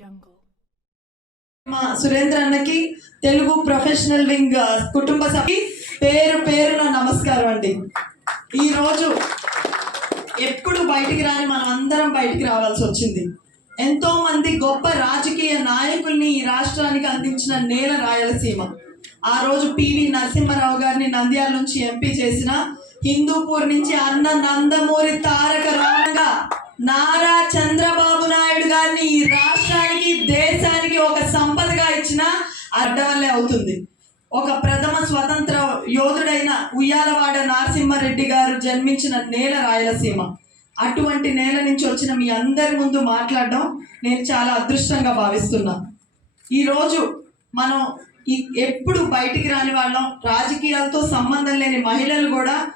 Jungle. మా సురేంద్ర అన్నకి Telugu professional wing కుటుంబ సభ్యు పేరు పేరున నమస్కారం అండి. ఈ రోజు ఎప్పుడు బయటికి రాని మనం అందరం బయటికి రావాల్సి వచ్చింది. ఎంతో మంది గొప్ప రాజకీయ నాయకుల్ని ఈ రాష్ట్రానికి అందించిన నేల రాయలసీమ. ఆ రోజు పివి నరసింహారావు గారిని నంద్యాల నుంచి ఎంపీ చేసిన హిందూపూర్ నుంచి అన్న నందమూరి తారక రామగా నారా చంద్రబాబు నాయుడు గారిని ఈ రాష్ట్రానికి దేశానికి ఒక సంపదగా ఇచ్చిన అడ్డవల్లే అవుతుంది. ఒక ప్రథమ స్వతంత్ర యోధుడైన ఉయ్యాలవాడ నరసింహారెడ్డి గారు జన్మించిన నేల రాయలసీమ. అటువంటి నేల నుంచి వచ్చిన మీ అందరి ముందు మాట్లాడడం నేను చాలా అదృష్టంగా భావిస్తున్నా. ఈరోజు మనం ఈ ఎప్పుడు బయటికి రాని వాళ్ళం. రాజకీయాలతో సంబంధం లేని మహిళలు కూడా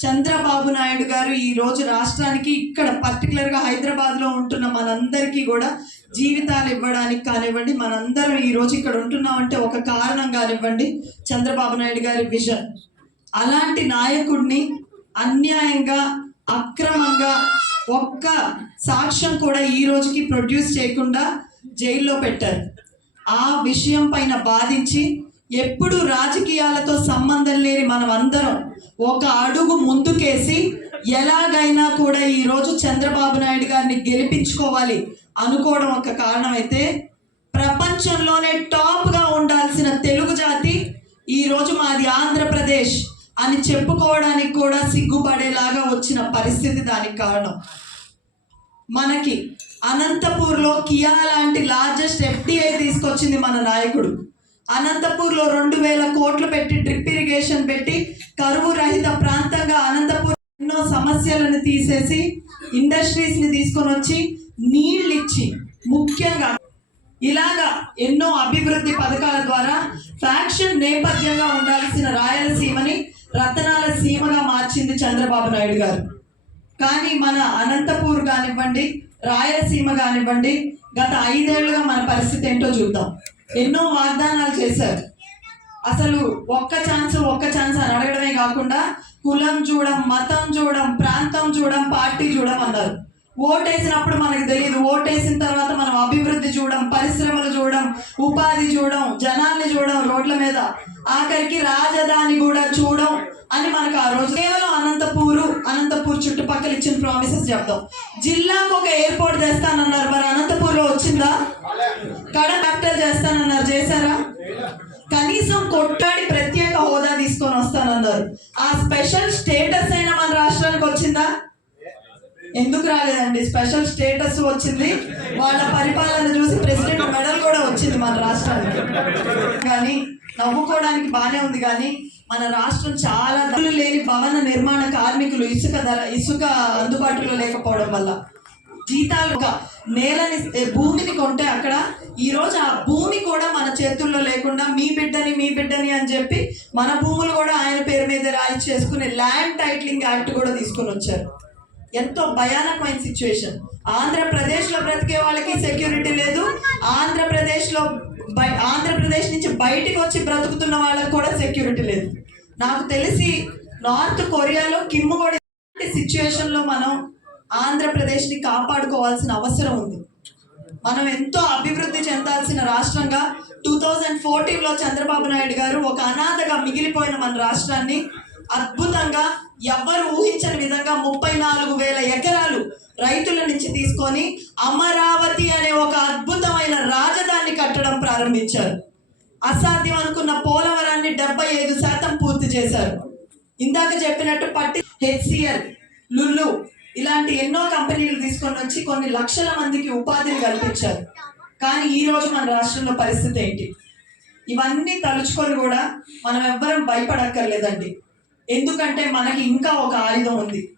చంద్రబాబు నాయుడు గారు ఈ రోజు రాష్ట్రానికి ఇక్కడ పర్టికులర్గా హైదరాబాద్లో ఉంటున్న మనందరికీ కూడా జీవితాలు ఇవ్వడానికి కానివ్వండి మనందరం ఈ రోజు ఇక్కడ ఉంటున్నామంటే ఒక కారణం కానివ్వండి చంద్రబాబు నాయుడు గారి విజన్ అలాంటి నాయకుడిని అన్యాయంగా అక్రమంగా ఒక్క సాక్ష్యం కూడా ఈ రోజుకి ప్రొడ్యూస్ చేయకుండా జైల్లో పెట్టారు. ఆ విషయం పైన బాధించి ఎప్పుడు రాజకీయాలతో సంబంధం లేని మనం అందరం ఒక అడుగు ముందుకేసి ఎలాగైనా కూడా ఈరోజు చంద్రబాబు నాయుడు గారిని గెలిపించుకోవాలి అనుకోవడం ఒక కారణమైతే ప్రపంచంలోనే టాప్గా ఉండాల్సిన తెలుగు జాతి ఈరోజు మాది ఆంధ్రప్రదేశ్ అని చెప్పుకోవడానికి కూడా సిగ్గుపడేలాగా వచ్చిన పరిస్థితి దానికి కారణం. మనకి అనంతపూర్లో కియా లాంటి లార్జెస్ట్ ఎఫ్డిఐ తీసుకొచ్చింది మన నాయకుడు. అనంతపూర్లో రెండు వేల కోట్లు పెట్టి డ్రిప్ ఇరిగేషన్ పెట్టి కరువు రహిత ప్రాంతంగా అనంతపూర్ ఎన్నో సమస్యలను తీసేసి ఇండస్ట్రీస్ని తీసుకొని వచ్చి నీళ్ళు ఇచ్చి ముఖ్యంగా ఇలాగా ఎన్నో అభివృద్ధి పథకాల ద్వారా ఫ్యాక్షన్ నేపథ్యంగా ఉండాల్సిన రాయలసీమని రతనాల సీమగా మార్చింది చంద్రబాబు నాయుడు గారు. కానీ మన అనంతపూర్ కానివ్వండి రాయలసీమ కానివ్వండి గత ఐదేళ్ళుగా మన పరిస్థితి ఏంటో చూద్దాం. ఎన్నో వాగ్దానాలు చేశారు. అసలు ఒక్క ఛాన్స్ ఒక్క ఛాన్స్ అని అడగడమే కాకుండా కులం చూడం మతం చూడం ప్రాంతం చూడం పార్టీ చూడం అన్నారు. ఓటేసినప్పుడు మనకు తెలియదు ఓటేసిన తర్వాత మనం అభివృద్ధి చూడడం పరిశ్రమలు చూడడం ఉపాధి చూడడం జనాల్ని చూడడం రోడ్ల మీద. ఆఖరికి రాజధాని కూడా చూడడం అని మనకు ఆ రోజు కేవలం అనంతపూరు అనంతపూర్ చుట్టుపక్కల ఇచ్చిన ప్రామిసెస్ చెప్తాం. జిల్లాకు ఒక ఎయిర్పోర్ట్ తెస్తానన్నారు. మరి అనంతపూర్లో వచ్చిందా? కడ క్యాపిటల్ చేస్తానన్నారు చేశారా? కనీసం కొట్టాడి ప్రత్యేక హోదా తీసుకొని వస్తానన్నారు. ఆ స్పెషల్ స్టేటస్ అయినా మన రాష్ట్రానికి వచ్చిందా? ఎందుకు రాలేదండి? స్పెషల్ స్టేటస్ వచ్చింది. వాళ్ళ పరిపాలన చూసి ప్రెసిడెంట్ మెడల్ కూడా వచ్చింది మన రాష్ట్రానికి. కానీ నవ్వుకోవడానికి బాగానే ఉంది కానీ మన రాష్ట్రం చాలా ధరలు లేని భవన నిర్మాణ కార్మికులు ఇసుక ధర ఇసుక అందుబాటులో లేకపోవడం వల్ల. జీతాలు నేలని భూమిని కొంటే అక్కడ ఈ రోజు ఆ భూమి కూడా మన చేతుల్లో లేకుండా మీ బిడ్డని మీ బిడ్డని అని చెప్పి మన భూములు కూడా ఆయన పేరు మీద రాయి చేసుకుని ల్యాండ్ టైటిలింగ్ యాక్ట్ కూడా తీసుకొని వచ్చారు. ఎంతో భయానకమైన సిచ్యువేషన్. ఆంధ్రప్రదేశ్లో బ్రతికే వాళ్ళకి సెక్యూరిటీ లేదు. ఆంధ్రప్రదేశ్లో బై ఆంధ్రప్రదేశ్ నుంచి బయటికి వచ్చి బ్రతుకుతున్న వాళ్ళకి కూడా సెక్యూరిటీ లేదు. నాకు తెలిసి నార్త్ కొరియాలో కిమ్ కూడా సిచ్యువేషన్లో మనం ఆంధ్రప్రదేశ్ని కాపాడుకోవాల్సిన అవసరం ఉంది. మనం ఎంతో అభివృద్ధి చెందాల్సిన రాష్ట్రంగా టూ థౌజండ్ ఫోర్టీన్లో చంద్రబాబు నాయుడు గారు ఒక అనాథగా మిగిలిపోయిన మన రాష్ట్రాన్ని అద్భుతంగా ఎవ్వరు ఊహించని విధంగా ముప్పై నాలుగు వేల ఎకరాలు రైతుల నుంచి తీసుకొని అమరావతి అనే ఒక అద్భుతమైన రాజధాని కట్టడం ప్రారంభించారు. అసాధ్యం అనుకున్న పోలవరాన్ని డెబ్బై ఐదు శాతం పూర్తి చేశారు. ఇందాక చెప్పినట్టు పట్టి హెచ్సిఎల్ లుల్లు ఇలాంటి ఎన్నో కంపెనీలు తీసుకొని వచ్చి కొన్ని లక్షల మందికి ఉపాధిని కల్పించారు. కానీ ఈ రోజు మన రాష్ట్రంలో పరిస్థితి ఏంటి? ఇవన్నీ తలుచుకొని కూడా మనం ఎవ్వరం భయపడక్కర్లేదండి. ఎందుకంటే మనకి ఇంకా ఒక ఆయుధం ఉంది.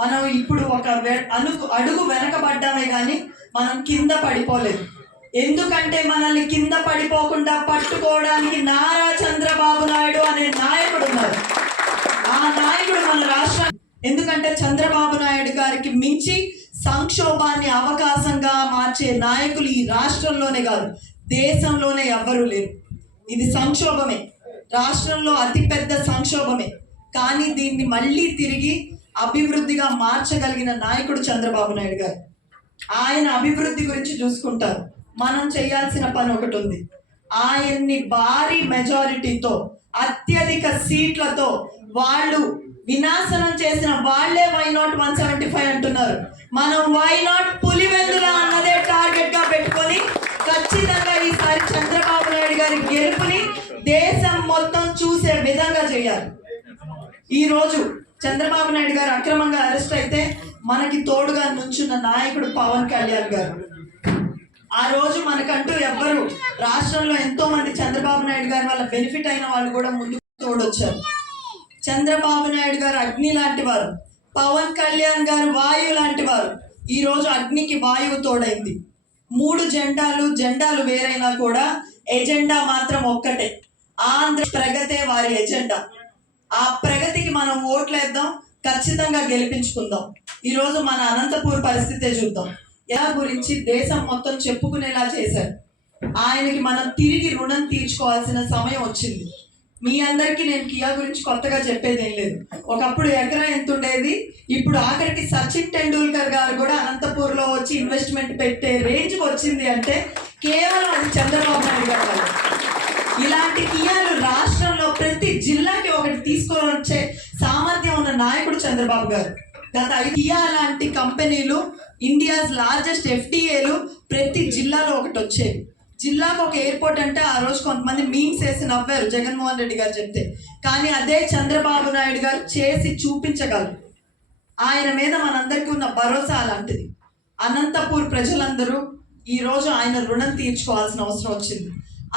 మనం ఇప్పుడు ఒక వె- అడుగు వెనకబడ్డామే కానీ మనం కింద పడిపోలేదు. ఎందుకంటే మనల్ని కింద పడిపోకుండా పట్టుకోవడానికి నారా చంద్రబాబు నాయుడు అనే నాయకుడు ఉన్నారు ఆ నాయకుడు మన రాష్ట్రాన్ని ఎందుకంటే చంద్రబాబు నాయుడు గారికి మించి సంక్షోభాన్ని అవకాశంగా మార్చే నాయకులు ఈ రాష్ట్రంలోనే కాదు దేశంలోనే ఎవ్వరూ లేరు. ఇది సంక్షోభమే. రాష్ట్రంలో అతిపెద్ద సంక్షోభమే. కానీ దీన్ని మళ్ళీ తిరిగి అభివృద్ధిగా మార్చగలిగిన నాయకుడు చంద్రబాబు నాయుడు గారు. ఆయన అభివృద్ధి గురించి చూసుకుంటారు. మనం చేయాల్సిన పని ఒకటి ఉంది. ఆయన్ని భారీ మెజారిటీతో అత్యధిక సీట్లతో వాళ్ళు వినాశనం చేసిన వాళ్ళే why not one seventy five అంటున్నారు. మనం వై నాట్ పులివెందుల అన్నదే టార్గెట్గా పెట్టుకొని ఖచ్చితంగా ఈసారి చంద్రబాబు నాయుడు గారి గెలుపుని దేశం మొత్తం చూసే విధంగా చేయాలి. ఈ రోజు చంద్రబాబు నాయుడు గారు అక్రమంగా అరెస్ట్ అయితే మనకి తోడుగా నుంచున్న నాయకుడు పవన్ కళ్యాణ్ గారు. ఆ రోజు మనకంటూ ఎవ్వరు రాష్ట్రంలో ఎంతో మంది చంద్రబాబు నాయుడు గారి వల్ల బెనిఫిట్ అయిన వాళ్ళు కూడా ముందుకు తోడొచ్చారు. చంద్రబాబు నాయుడు గారు అగ్ని లాంటి వారు పవన్ కళ్యాణ్ గారు వాయువు లాంటి వారు. ఈ రోజు అగ్నికి వాయువు తోడైంది. మూడు జెండాలు జెండాలు వేరైనా కూడా ఎజెండా మాత్రం ఒక్కటే. ఆంధ్ర ప్రగతే వారి ఎజెండా. ఆ ప్రగతికి మనం ఓట్లేద్దాం ఖచ్చితంగా గెలిపించుకుందాం. ఈరోజు మన అనంతపూర్ పరిస్థితే చూద్దాం. ఎలా గురించి దేశం మొత్తం చెప్పుకునేలా చేశారు. ఆయనకి మనం తిరిగి రుణం తీర్చుకోవాల్సిన సమయం వచ్చింది. మీ అందరికీ నేను కియా గురించి కొత్తగా చెప్పేది ఏం లేదు. ఒకప్పుడు ఎకరా ఎంత ఉండేది? ఇప్పుడు ఆఖరికి సచిన్ టెండూల్కర్ గారు కూడా అనంతపూర్లో వచ్చి ఇన్వెస్ట్మెంట్ పెట్టే రేంజ్ వచ్చింది అంటే కేవలం అది చంద్రబాబు నాయుడు గారు ఇలాంటి కియాలు రాష్ట్రంలో ప్రతి జిల్లాకి ఒకటి తీసుకొని వచ్చే సామర్థ్యం ఉన్న నాయకుడు చంద్రబాబు గారు. గత కియా లాంటి కంపెనీలు ఇండియాస్ లార్జెస్ట్ ఎఫ్డిఏలు ప్రతి జిల్లాలో ఒకటి వచ్చేవి. జిల్లాకు ఒక ఎయిర్పోర్ట్ అంటే ఆ రోజు కొంతమంది మీమ్స్ వేసి నవ్వారు జగన్మోహన్ రెడ్డి గారు చెప్తే. కానీ అదే చంద్రబాబు నాయుడు గారు చేసి చూపించగలరు. ఆయన మీద మనందరికీ ఉన్న భరోసా అలాంటిది. అనంతపూర్ ప్రజలందరూ ఈ రోజు ఆయన రుణం తీర్చుకోవాల్సిన అవసరం వచ్చింది.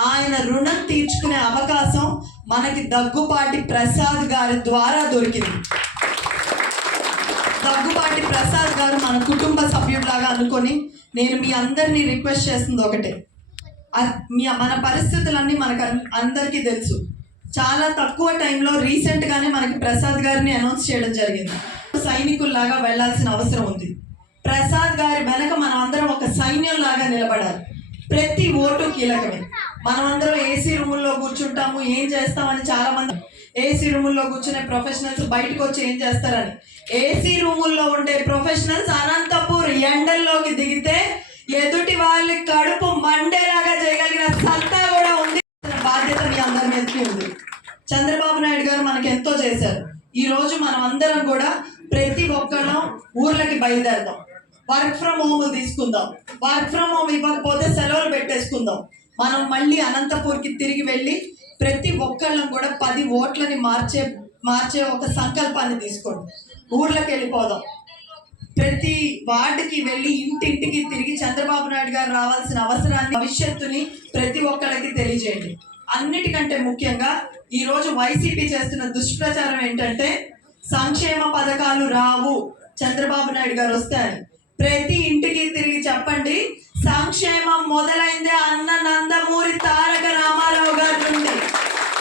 ఆయన రుణం తీర్చుకునే అవకాశం మనకి దగ్గుపాటి ప్రసాద్ గారి ద్వారా దొరికింది. దగ్గుపాటి ప్రసాద్ గారు మన కుటుంబ సభ్యుడిలాగా అనుకొని నేను మీ అందరినీ రిక్వెస్ట్ చేస్తుంది ఒకటే. మన పరిస్థితులన్నీ మనకు అందరికీ తెలుసు. చాలా తక్కువ టైంలో రీసెంట్ గానే మనకి ప్రసాద్ గారిని అనౌన్స్ చేయడం జరిగింది. సైనికుల్లాగా వెళ్ళాల్సిన అవసరం ఉంది. ప్రసాద్ గారి వెనక మనం అందరం ఒక సైన్యం లాగా నిలబడాలి. ప్రతి ఓటు కీలకమే. మనం అందరం ఏసీ రూముల్లో కూర్చుంటాము ఏం చేస్తామని చాలా మంది ఏసీ రూముల్లో కూర్చునే ప్రొఫెషనల్స్ బయటకు వచ్చి ఏం చేస్తారని. ఏసీ రూముల్లో ఉండే ప్రొఫెషనల్స్ అనంతపూర్ ఎండల్లోకి దిగితే ఎదుటి వాళ్ళ కడుపు మండేలాగా చేయగలిగిన సత్తా కూడా ఉంది. బాధ్యత మీ అందరి మీదకి ఉంది. చంద్రబాబు నాయుడు గారు మనకి ఎంతో చేశారు. ఈ రోజు మనం అందరం కూడా ప్రతి ఒక్కళ్ళం ఊర్లకి బయలుదేరదాం. వర్క్ ఫ్రమ్ హోమ్ తీసుకుందాం. వర్క్ ఫ్రమ్ హోమ్ ఇవ్వకపోతే సెలవులు పెట్టేసుకుందాం. మనం మళ్ళీ అనంతపూర్కి తిరిగి వెళ్ళి ప్రతి ఒక్కళ్ళం కూడా పది ఓట్లని మార్చే మార్చే ఒక సంకల్పాన్ని తీసుకోండి. ఊర్లకు వెళ్ళిపోదాం. ప్రతి వార్డుకి వెళ్ళి ఇంటింటికి తిరిగి చంద్రబాబు నాయుడు గారు రావాల్సిన అవసరాన్ని భవిష్యత్తుని ప్రతి ఒక్కరికి తెలియజేయండి. అన్నిటికంటే ముఖ్యంగా ఈ రోజు వైసీపీ చేస్తున్న దుష్ప్రచారం ఏంటంటే సంక్షేమ పథకాలు రావు చంద్రబాబు నాయుడు గారు వస్తారు. ప్రతి ఇంటికి తిరిగి చెప్పండి సంక్షేమం మొదలైందే అన్న నందమూరి తారక రామారావు గారి నుండి.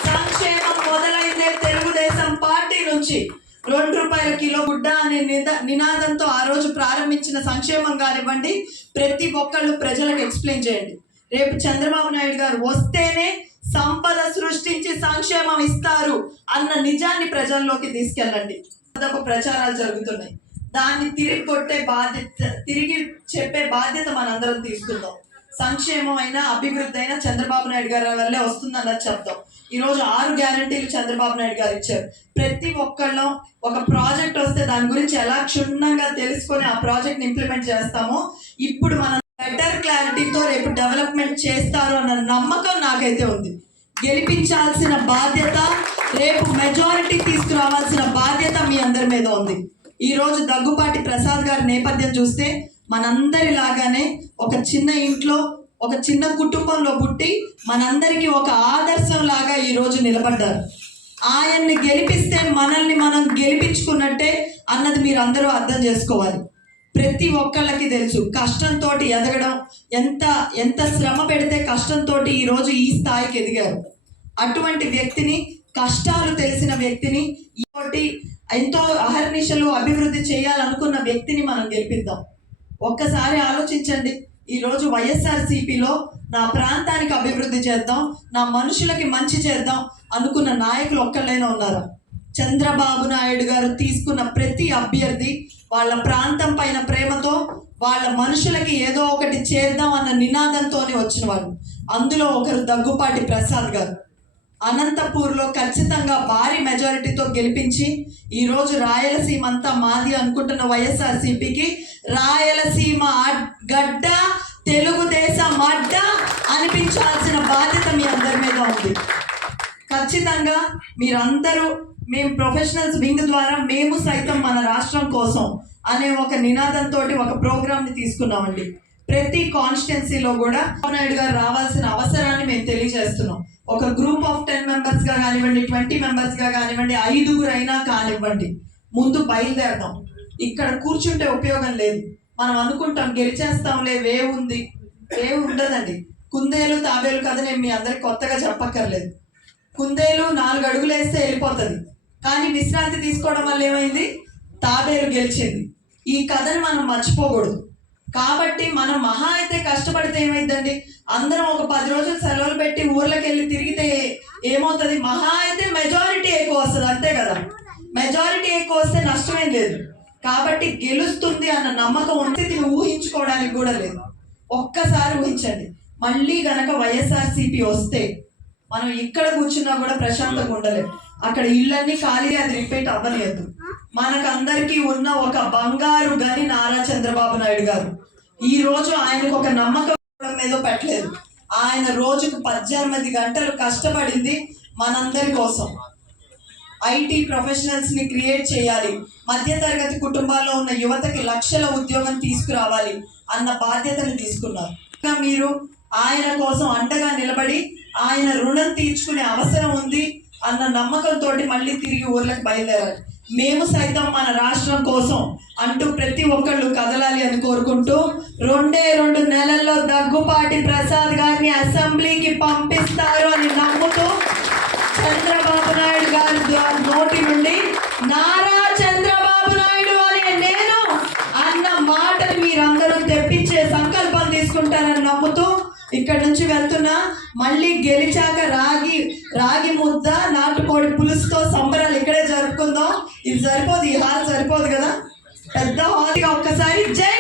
సంక్షేమం మొదలైందే తెలుగుదేశం పార్టీ నుంచి. రెండు రూపాయల కిలో గుడ్డ అనే నినాదంతో ఆ రోజు ప్రారంభించిన సంక్షేమం కానివ్వండి ప్రతి ఒక్కళ్ళు ప్రజలకు ఎక్స్ప్లెయిన్ చేయండి. రేపు చంద్రబాబు నాయుడు గారు వస్తేనే సంపద సృష్టించి సంక్షేమం ఇస్తారు అన్న నిజాన్ని ప్రజల్లోకి తీసుకెళ్ళండి. అదొక ప్రచారాలు జరుగుతున్నాయి. దాన్ని తిరిగి కొట్టే బాధ్యత తిరిగి చెప్పే బాధ్యత మనందరం తీసుకుందాం. సంక్షేమం అయినా అభివృద్ధి అయినా చంద్రబాబు నాయుడు గారి వల్లే వస్తుందన్నది చెప్తాం ఈ రోజు ఆరు గ్యారంటీలు చంద్రబాబు నాయుడు గారు ఇచ్చారు. ప్రతి ఒక్కళ్ళం ఒక ప్రాజెక్ట్ వస్తే దాని గురించి ఎలా క్షుణ్ణంగా తెలుసుకొని ఆ ప్రాజెక్ట్ ఇంప్లిమెంట్ చేస్తామో ఇప్పుడు మనం బెటర్ క్లారిటీతో రేపు డెవలప్మెంట్ చేస్తారు అన్న నమ్మకం నాకైతే ఉంది. గెలిపించాల్సిన బాధ్యత రేపు మెజారిటీ తీసుకురావాల్సిన బాధ్యత మీ అందరి మీద ఉంది. ఈ రోజు దగ్గుపాటి ప్రసాద్ గారి నేపథ్యం చూస్తే మనందరిలాగానే ఒక చిన్న ఇంట్లో ఒక చిన్న కుటుంబంలో పుట్టి మనందరికీ ఒక ఆదర్శం లాగా ఈరోజు నిలబడ్డారు. ఆయన్ని గెలిపిస్తే మనల్ని మనం గెలిపించుకున్నట్టే అన్నది మీరు అందరూ అర్థం చేసుకోవాలి. ప్రతి ఒక్కళ్ళకి తెలుసు కష్టంతో ఎదగడం ఎంత ఎంత శ్రమ పెడితే కష్టంతో ఈ రోజు ఈ స్థాయికి ఎదిగారు. అటువంటి వ్యక్తిని కష్టాలు తెలిసిన వ్యక్తిని ఇంకోటి ఎంతో అహర్నిశలు అభివృద్ధి చేయాలనుకున్న వ్యక్తిని మనం గెలిపిద్దాం. ఒక్కసారి ఆలోచించండి ఈ రోజు వైఎస్ఆర్ సిపిలో నా ప్రాంతానికి అభివృద్ధి చేద్దాం నా మనుషులకి మంచి చేద్దాం అనుకున్న నాయకులు ఒక్కళ్ళైనా ఉన్నారు? చంద్రబాబు నాయుడు గారు తీసుకున్న ప్రతి అభ్యర్థి వాళ్ళ ప్రాంతం పైన ప్రేమతో వాళ్ళ మనుషులకి ఏదో ఒకటి చేద్దాం అన్న నినాదంతోనే వచ్చిన వాళ్ళు. అందులో ఒకరు దగ్గుపాటి ప్రసాద్ గారు. అనంతపూర్లో ఖచ్చితంగా భారీ మెజారిటీతో గెలిపించి ఈరోజు రాయలసీమ అంతా మాది అనుకుంటున్న వైఎస్ఆర్సీపీకి రాయలసీమ అడ్- గడ్డ తెలుగుదేశం అడ్డ అనిపించాల్సిన బాధ్యత మీ అందరి మీద ఉంది. ఖచ్చితంగా మీరందరూ మేము ప్రొఫెషనల్స్ వింగ్ ద్వారా మేము సైతం మన రాష్ట్రం కోసం అనే ఒక నినాదంతో ఒక ప్రోగ్రామ్ని తీసుకున్నామండి. ప్రతి కాన్స్టిట్యున్సీలో కూడా నాయుడు గారు రావాల్సిన అవసరాన్ని మేము తెలియజేస్తున్నాం. ఒక గ్రూప్ ఆఫ్ టెన్ మెంబర్స్గా కానివ్వండి ట్వంటీ మెంబర్స్గా కానివ్వండి ఐదుగురు అయినా కానివ్వండి ముందు బయలుదేరదాం. ఇక్కడ కూర్చుంటే ఉపయోగం లేదు. మనం అనుకుంటాం గెలిచేస్తాంలే వే ఉంది. వే ఉండదండి. కుందేలు తాబేలు కథ నేను మీ అందరికి కొత్తగా చెప్పక్కర్లేదు. కుందేలు నాలుగు అడుగులు వేస్తే వెళ్ళిపోతుంది. కానీ విశ్రాంతి తీసుకోవడం వల్ల ఏమైంది? తాబేలు గెలిచింది. ఈ కథను మనం మర్చిపోకూడదు. కాబట్టి మనం మహా అయితే కష్టపడితే ఏమైందండి? అందరం ఒక పది రోజులు సెలవులు పెట్టి ఊర్లోకి వెళ్ళి తిరిగితే ఏమవుతుంది? మహా అయితే మెజారిటీ ఎక్కువ వస్తుంది అంతే కదా? మెజారిటీ ఎక్కువ వస్తే నష్టమేం లేదు. కాబట్టి గెలుస్తుంది అన్న నమ్మకం ఉంటే దీన్ని ఊహించుకోవడానికి కూడా లేదు. ఒక్కసారి ఊహించండి. మళ్ళీ గనక వైఎస్ఆర్సీపీ వస్తే మనం ఇక్కడ కూర్చున్నా కూడా ప్రశాంతంగా ఉండలేదు అక్కడ ఇళ్ళన్నీ ఖాళీ అది రిపీట్ అవ్వలేదు మనకందరికీ ఉన్న ఒక బంగారు గని నారా చంద్రబాబు నాయుడు గారు. ఈ రోజు ఆయనకు ఒక నమ్మకం మీద పెట్టలేదు. ఆయన రోజుకు పద్దెనిమిది గంటలు కష్టపడింది మనందరి కోసం. ఐటీ ప్రొఫెషనల్స్ని క్రియేట్ చేయాలి. మధ్యతరగతి కుటుంబాల్లో ఉన్న యువతకి లక్షల ఉద్యోగం తీసుకురావాలి అన్న బాధ్యతను తీసుకున్నారు. ఇంకా మీరు ఆయన కోసం అండగా నిలబడి ఆయన రుణం తీర్చుకునే అవసరం ఉంది అన్న నమ్మకంతో మళ్ళీ తిరిగి ఊర్లకు బయలుదేరారు మేము సైతం మన రాష్ట్రం కోసం అంటూ ప్రతి ఒక్కళ్ళు కదలాలి అని కోరుకుంటూ రెండే రెండు నెలల్లో దగ్గుపాటి ప్రసాద్ గారిని అసెంబ్లీకి పంపిస్తారు అని నమ్ముతూ చంద్రబాబు నాయుడు గారి నోటి నుండి ఇక్కడ నుంచి వెళ్తున్నా మళ్ళీ గెలిచాక రాగి రాగి ముద్ద నాటుకోడి పులుసుతో సంబరాలు ఇక్కడే జరుపుకుందాం. ఇది సరిపోదు ఈ హాల్ సరిపోదు కదా? పెద్ద హాల్ ఒక్కసారి జై